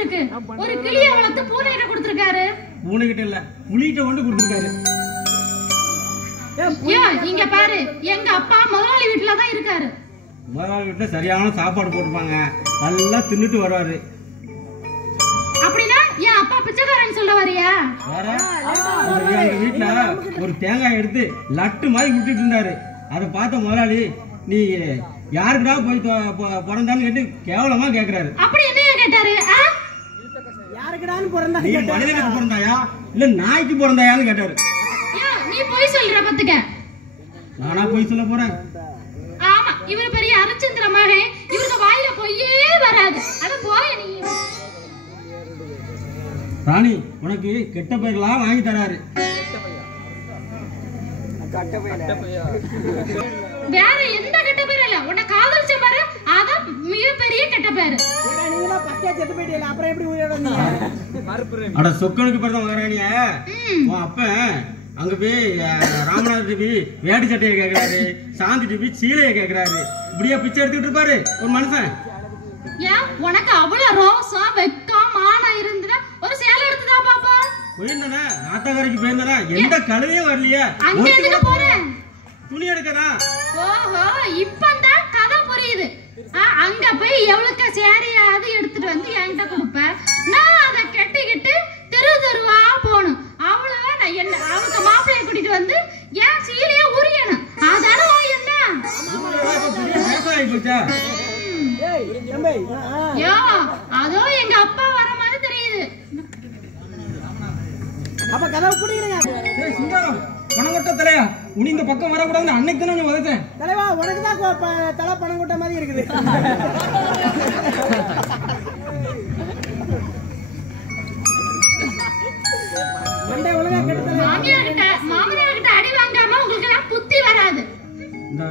கொடுத்திருக்கு? ஒரு கிளிய வளர்த்து பூனைகிட்ட கொடுத்திருக்காரு. பூனைகிட்ட இல்ல, புலிகிட்ட கொண்டு கொடுத்திருக்காரு. இங்க பாரு, எங்க அப்பா முதலாளி வீட்டுல தான் இருக்காரு. முதலாளி வீட்டுல சரியான சாப்பாடு போட்டுப்பாங்க, நல்லா தின்னுட்டு வருவாரு. அப்படின்னா என் அப்பா பிச்சைக்காரன் சொல்ல வரியா? எங்க வீட்டுல ஒரு தேங்காய் எடுத்து லட்டு மாதிரி விட்டுட்டு இருந்தாரு. அதை பார்த்த முதலாளி, நீ யாருக்குடா போய் பிறந்தான்னு கேட்டு கேவலமா கேக்குறாரு. அப்படி என்ன கேட்டாரு? யாருக்குடான்னு பிறந்தா, நீ மனிதனுக்கு பிறந்தாயா இல்ல நாய்க்கு பிறந்தாயான்னு கேட்டாரு. நீ போய் சொல்ற பத்துக்க. நானா போய் சொல்ல போறேன்? ஆமா, இவர் பெரிய அரிச்சந்திர மகன், இவருக்கு வாயில பொய்யே வராது. அத போய் நீ ராணி, உனக்கு கெட்ட பெயர்களாம் வாங்கி தராரு. வேற எந்த கெட்ட பேர் இல்ல, உன்னை காதலிச்ச பாரு, அதான் மிகப்பெரிய கெட்ட பேரு. அட சொக்கனுக்கு பிறந்த மகாராணிய உன் அப்ப அங்க போய் ராமநாத டிவி வேடி சட்டையை கேக்குறாரு, சாந்தி டிவி சீலையை கேக்குறாரு. இப்படியா பிச்சை எடுத்துட்டு இருப்பாரு ஒரு மனுஷன்? ஏன் உனக்கு அவ்வளவு ரோசம் வெக்கம் மானம் இருந்தா ஒரு சேலை எடுத்துதா பாப்பா. போயிருந்தானே ஆத்தாக்கரைக்கு போயிருந்தானே, எந்த கழுதையும் வரலையே. அங்க எதுக்கு போறேன்? துணி எடுக்கதா. ஓஹோ, இப்பதான் கதை புரியுது. அங்க போய் எவ்வளவுக்கு சேரியாவது எடுத்துட்டு வந்து என்கிட்ட கொடுப்ப, நான் அதை கெட்டிக்கிட்டு தெரு தெருவா போகணும். அவ்வளவு நான் என்ன அவளுக்கு மாப்பிள்ளைய கூட்டிட்டு வந்து ஏன் சீலைய உரியணும். அதான என்ன யோ, அதோ எங்க அப்பா வர மாதிரி தெரியுது. அப்ப கதவு புடிக்கிறீங்க. ஏய் சிங்காரம், பணங்கொட்ட தலையா, உனி இந்த பக்கம் வரக்கூடாதுன்னு அன்னைக்கு தானே நான் வதச்சேன். தலைவா, உனக்கு தான் தலை பணங்கொட்ட மாதிரி இருக்குது. மாமியார் கிட்ட அடி வாங்காம உங்களுக்கு எல்லாம் புத்தி வராது. இந்த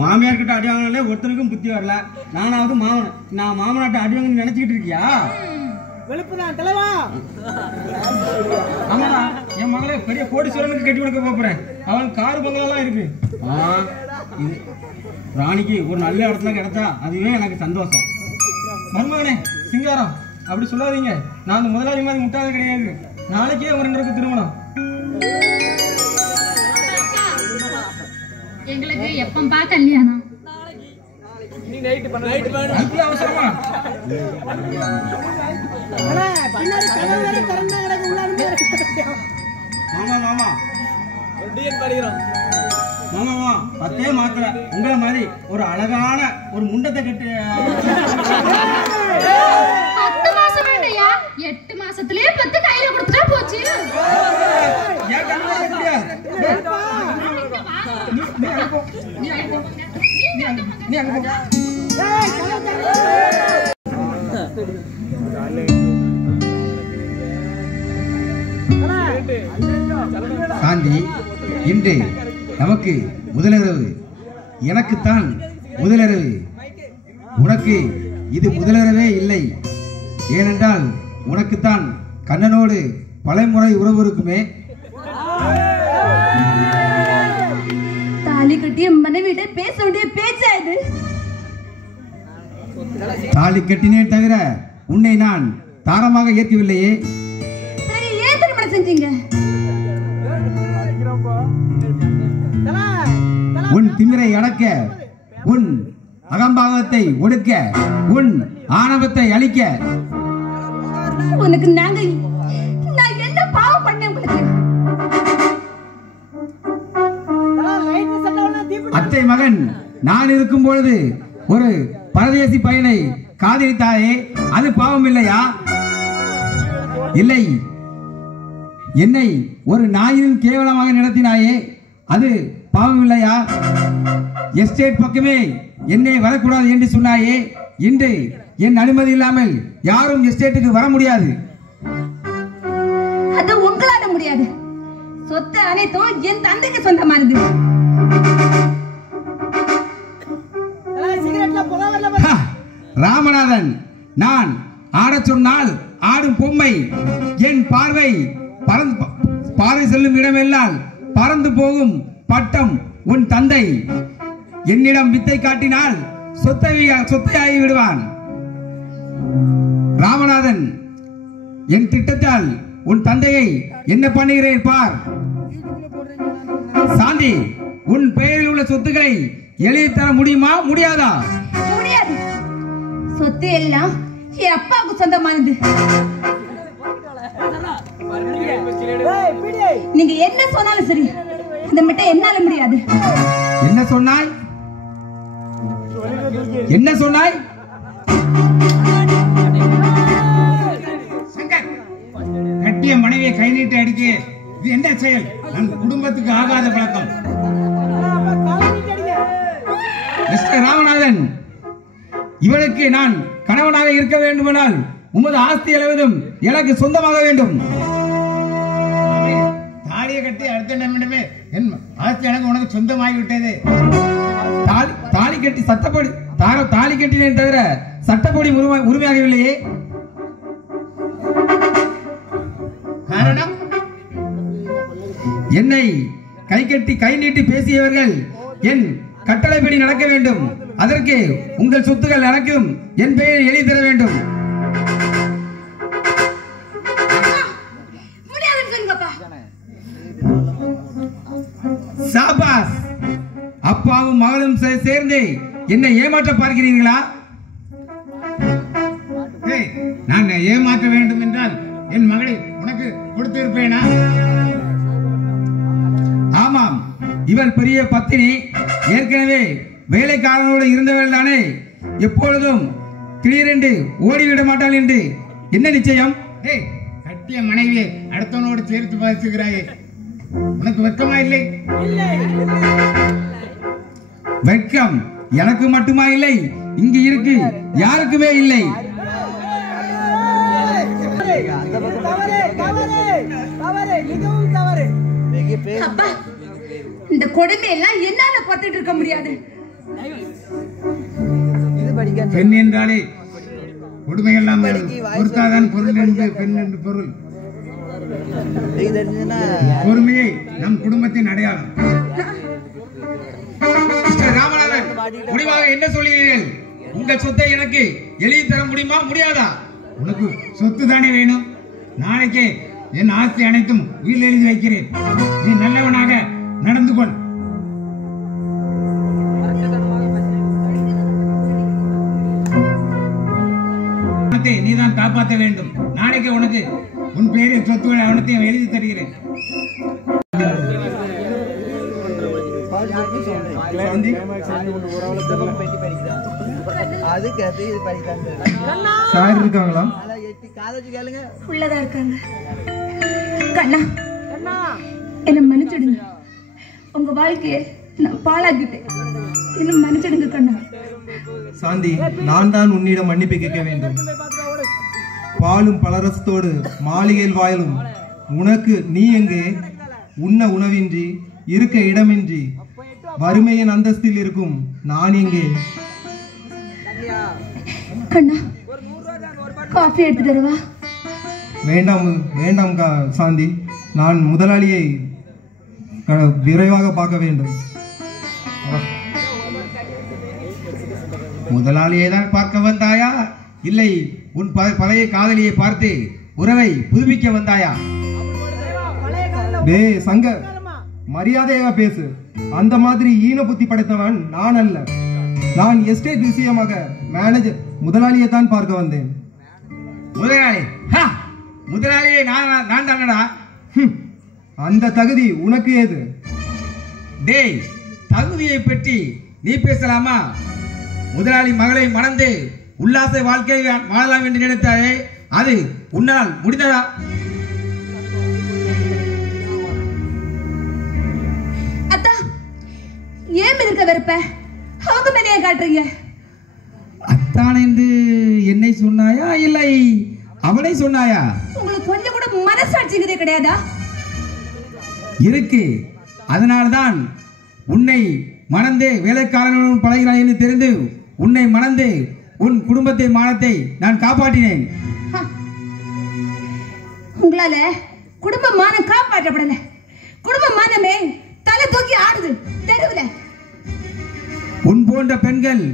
மாமியார் கிட்ட அடி வாங்கினாலே ஒருத்தருக்கும் புத்தி வரல. நானாவது நான் மாமனாட்ட அடி வாங்கன்னு நினைச்சுக்கிட்டு இருக்கியா? வெளுப்புதான் தலைவா. ஆமாடா, என் மகளே பெரிய கோடீஸ்வரனுக்கு கட்டி கொடுக்க போறேன். அவளுக்கு காரு பங்களெல்லாம் இருக்கு. இது ராணிக்கு ஒரு நல்ல இடத்துல கிடைச்சா அதுவே எனக்கு சந்தோஷம். மருமகனே சிங்காரம், அப்படி சொல்லாதீங்க. நான் அந்த முதலாளி மாதிரி முட்டாத கிடையாது. நாளைக்கே ஒரு 2 திருமணம். எங்களுக்கு எப்பம்பா கல்யாணம்? நீ நைட் பண்ணு. அவசரமா மாமா மாமா பத்தே மாத்திர உங்களை மாதிரி ஒரு அழகான ஒரு முண்டத்தை கட்டு. 10 மாசம் வேண்டையா? 8 மாசத்திலே 10 கையில கொடுத்துட்டா போச்சு. சாந்தி, இன்று நமக்கு முதலிரவு. எனக்குத்தான் முதலிரவு, உனக்கு இது முதலிரவே இல்லை. ஏனென்றால் உனக்குத்தான் கண்ணனோடு பலமுறை உறவு இருக்குமே. தாலி கட்டிய மனைவிட பேச வேண்டிய பேச்சா இது? தாலி கட்டினேன் தவிர உன்னை நான் தாரமாக ஏற்கவில்லையே. ஏன் திருமணம் செஞ்சீங்க? உன் திமிரை அடக்க, உன் அகம்பாகத்தை ஒடுக்க, உன் ஆணவத்தை அழிக்க. உனக்கு நான் என்ன பாவம் பண்ணேன் உங்களுக்கு? அத்தை மகன் நான் இருக்கும் பொழுது ஒரு பரதேசி பையனை காதலித்தாயே, அது பாவம் இல்லையா? இல்லை, என்னை ஒரு நாயின் கேவலமாக நடத்தினாயே, அது பாவம் இல்லையா? எஸ்டேட் பக்கமே என்னை வரக்கூடாது என்று சொன்னாயே, இன்று என் அனுமதி இல்லாமல் யாரும் எஸ்டேட்டுக்கு வர முடியாது. அது உங்களால முடியாது. சொத்து அனைத்தும் என் தந்தைக்கு சொந்தமானது. ராமநாதன், நான் ஆடச் சொன்னால் ஆடும் பொம்மை. என் பார்வை பார்வை செல்லும் இடமெல்லாம் பறந்து போகும் பட்டம் உன் தந்தை. என்னிடம் வித்தை காட்டினால் சொத்தை ஆகி விடுவான். ராமநாதன், என் திட்டத்தால் உன் தந்தையை என்ன பண்ணுகிறேன் பார். சாந்தி, உன் பெயரில் உள்ள சொத்துக்களை எழுதி தர முடியுமா முடியாதா? முடியாது. சொத்து எல்லாம் என் அப்பாவுக்கு சொந்தமானது. நீங்க என்ன சொன்னாலும் சரி, இந்த மட்டும் என்னால முடியாது. என்ன சொன்னாய்? என்ன சொன்னாய்? சங்கர், கட்டிய மனைவியை கை நீட்டி அடிக்க இது என்ன செயல்? நம் குடும்பத்துக்கு ஆகாத பழக்கம். மிஸ்டர் ராமநாதன், இவளுக்கு நான் கணவனாக இருக்க வேண்டுமானால் உமது ஆஸ்தி அளவதும் எனக்கு சொந்தமாக வேண்டும். தாலியை கட்டி அடுத்த நிமிடமே என் ஆஸ்தி எனக்கு உனக்கு சொந்தமாகிவிட்டது. தாலி கட்டி சட்டப்படி தாலி கட்டினேன் தவிர சட்டப்படி உரிமையாகவில்லையே. காரணம்? என்னை கை கட்டி கை நீட்டி பேசியவர்கள் என் கட்டளைப்படி நடக்க வேண்டும். அதற்கு உங்கள் சொத்துக்கள் எனக்கும் என் பெயரை எழுதி தர வேண்டும். சாபாஸ், அப்பாவும் மகளும் சேர்ந்து என்னை ஏமாற்ற பார்க்கிறீர்களா? நான் ஏமாற்ற வேண்டும் என்றால் என் மகளை உனக்கு கொடுத்திருப்பேனா? ஆமாம், இவள் பெரிய பத்தினி, ஏற்கனவே வேலைக்காரனோடு இருந்தவள் தானே. எப்பொழுதும் திடீரென்று ஓடிவிட மாட்டாள் என்று என்ன நிச்சயம்? கட்டிய மனைவியை அடுத்தவனோடு சேர்த்து பாதிச்சுகிறாயே, உனக்கு வெட்கமா இல்லை? வெட்கம் எனக்கு மட்டுமா இல்லை, இங்கு இருக்கு யாருக்குமே இல்லை. அப்பா, இந்த கொடுமை எல்லாம் என்னால பார்த்துட்டு இருக்க முடியாது. பெண் என்றாலே கொடுமையெல்லாம் பொறுத்தாதான் பொருள் என்று பெண் என்று பொருள். பொறுமையை நம் குடும்பத்தின் அடையாளம். மிஸ்டர் ராமநாதன், முடிவாக என்ன சொல்கிறீர்கள்? உங்கள் சொத்தை எனக்கு எழுதி தர முடியுமா முடியாதா? உனக்கு சொத்து தானே வேணும்? நாளைக்கே என் ஆஸ்தி அனைத்தும் உயில் எழுதி வைக்கிறேன். நீ நல்லவனாக நடந்து கொள். நீதான் காப்பாற்ற வேண்டும். நாளைக்கு உனக்கு உன் பேரில் சொத்துக்களை அவனத்தையும் எழுதி தருகிறேன். சார் இருக்காங்களா? உள்ளதா இருக்காங்க. கண்ணா, என்ன மன்னிச்சிடுங்க. உங்க வாழ்க்கையை நான் பாழாக்கிட்டேன். என்ன மன்னிச்சிடுங்க கண்ணா. சாந்தி, நான் தான் உன்னிடம் மன்னிப்பு கேட்க வேண்டும். பாலும் பலரசத்தோடு மாளிகையில் வாயிலும் உனக்கு நீ எங்கே? உண்ண உணவின்றி இருக்க இடமின்றி வறுமையின் அந்தஸ்தில் இருக்கும் நான் எங்கே? கண்ணா, காஃபி எடுத்து தருவா? வேண்டாம் வேண்டாம் சாந்தி, நான் முதலாளியை விரைவாக பார்க்க வேண்டும். முதலாளியை தான் பார்க்க வந்தாயா, இல்லை உன் பழைய காதலியை பார்த்து உறவை புதுப்பிக்க வந்தாயா? டே சங்கர், மரியாதையாக பேசு. அந்த மாதிரி ஈன புத்தி படைத்தவன் நான் அல்ல. நான் எஸ்டேட் விஷயமாக மேனேஜர் முதலாளியை தான் பார்க்க வந்தேன். முதலாளி? முதலாளியை நான் தானடா. அந்த தகுதி உனக்கு ஏது? டேய், தகுதியை பற்றி நீ பேசலாமா? முதலாளி மகளை மணந்து உல்லாச வாழ்க்கை வாழலாம் என்று நினைத்தாயே, அது உன்னால் முடிந்ததா? அத்தா, ஏன் இருக்க வெறுப்ப அவங்க மேலேயே காட்டுறீங்க? அத்தான் என்று என்னை சொன்னாயா, இல்லை அவனை சொன்னாயா? உங்களுக்கு கொஞ்சம் கூட மனசாட்சிங்கிறதே கிடையாதா? இருக்கு. அதனால்தான் உன்னை மணந்து வேலைக்காரனுடன் பழகிறாய் என்று தெரிந்து உன்னை மணந்து உன் குடும்பத்தை மானத்தை நான் காப்பாற்றினேன். உங்களால குடும்ப மானம் காப்பாற்றப்படல. குடும்ப மானமே தலை தூக்கி ஆடுது தெருவுல. உன் போன்ற பெண்கள்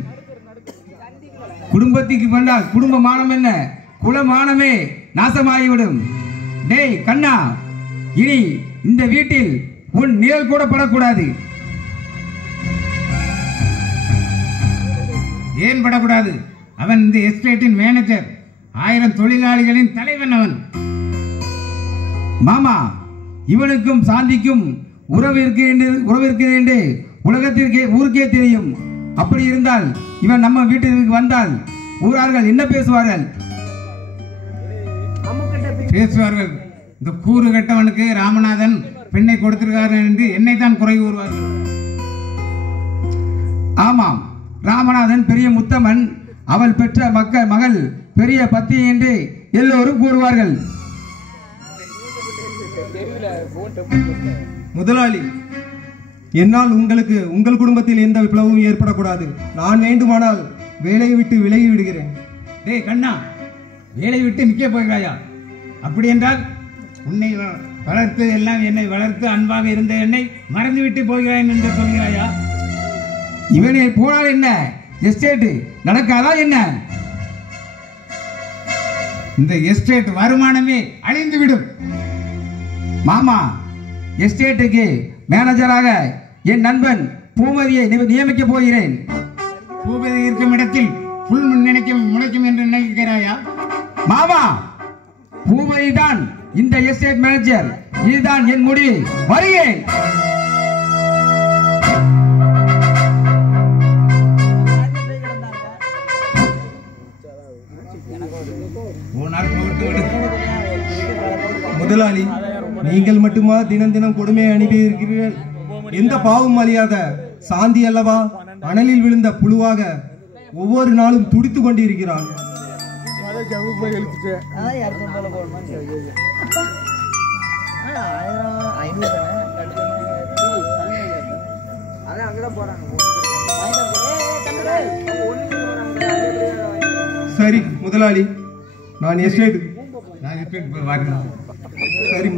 குடும்பத்துக்கு வந்தால் குடும்ப மானம் என்ன, குலமானமே நாசமாகிவிடும். டேய் கண்ணா, இனி இந்த வீட்டில் உன் நிழல் கூட படக்கூடாது. ஏன் படக்கூடாது? அவன் இந்த எஸ்டேட்டின் மேனேஜர், 1000 தொழிலாளிகளின் தலைவன் அவன். மாமா, இவனுக்கும் சாந்திக்கும் உறவு இருக்கிறது என்று உலகத்திற்கே ஊருக்கே தெரியும். அப்படி இருந்தால் இவன் நம்ம வீட்டிற்கு வந்தால் ஊரார்கள் என்ன பேசுவார்கள்? பேசுவார்கள், இந்த கூறு கட்டவனுக்கு ராமநாதன் பெண்ணை கொடுத்திருக்கார்கள் என்று என்னை தான் குறை கூறுவார்கள். ஆமாம், ராமநாதன் பெரிய முத்தமன், அவள் பெற்ற மகள் பெரிய பத்தி என்று எல்லோரும் கூறுவார்கள். முதலாளி, என்னால் உங்களுக்கு உங்கள் குடும்பத்தில் எந்த விப்ளவமும் ஏற்படக்கூடாது. நான் வேண்டுமானால் வேலையை விட்டு விலகி விடுகிறேன். டேய் கண்ணா, வேலை விட்டு நிற்க போகிறாயா? அப்படி என்றால் உன்னை வளர்த்து எல்லாம் என்னை வளர்த்து அன்பாக இருந்த என்னை மறந்து விட்டு போகிறான் என்று சொல்கிறாயா? இவனே போனால் என்ன, எஸ்டேட் நடக்காதா என்ன? இந்த எஸ்டேட் வருமானமே அழிந்துவிடும். மாமா, எஸ்டேட்டுக்கு மேனேஜராக என் நண்பன் பூமதியை நியமிக்க போகிறேன். பூபதி இருக்கும் இடத்தில் புல் முளைக்கும் என்று நினைக்கிறாயா? மாமா, பூமதி தான் இந்த எஸ்டேட் மேனேஜர். இதுதான் என் முடிவு. வருகிறேன். முதலாளி, நீங்கள் மட்டுமா தினம் தினம் கொடுமையை அனுப்பியிருக்கிறீர்கள்? எந்த பாவம் அறியாத சாந்தி அல்லவா அனலில் விழுந்த புழுவாக ஒவ்வொரு நாளும் துடித்துக் கொண்டிருக்கிறான். சரி முதலாளி, நான் எஸ்டேட் போய் வாங்க. சரி.